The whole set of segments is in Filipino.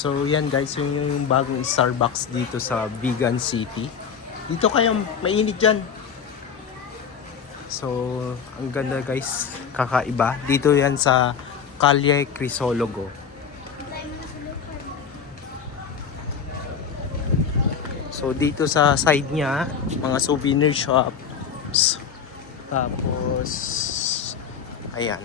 So yan guys, yun yung bagong Starbucks dito sa Vegan City. Dito kayo, mainit dyan. So, ang ganda guys, kakaiba. Dito yan sa Calle Crisologo. So, dito sa side niya, mga souvenir shops. Tapos, ayan.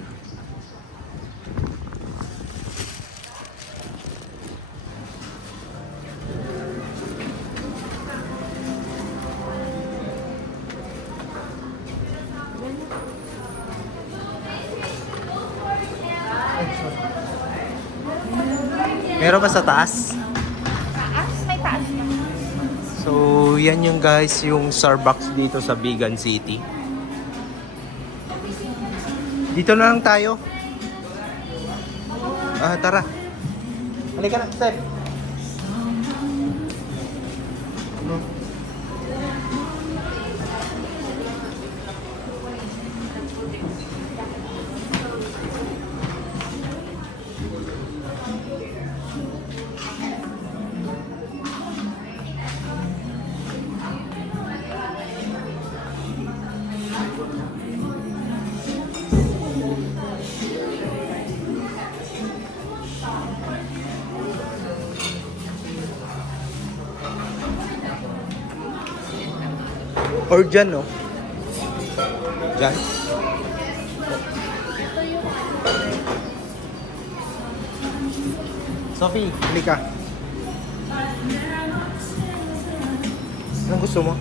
Meron ba sa taas? Taas? May taas na. So, yan yung guys, yung Starbucks dito sa Vegan City. Dito na lang tayo. Tara. Halika na, Step. Or dyan, no? Dyan? Sophie, halika. Anong gusto mo?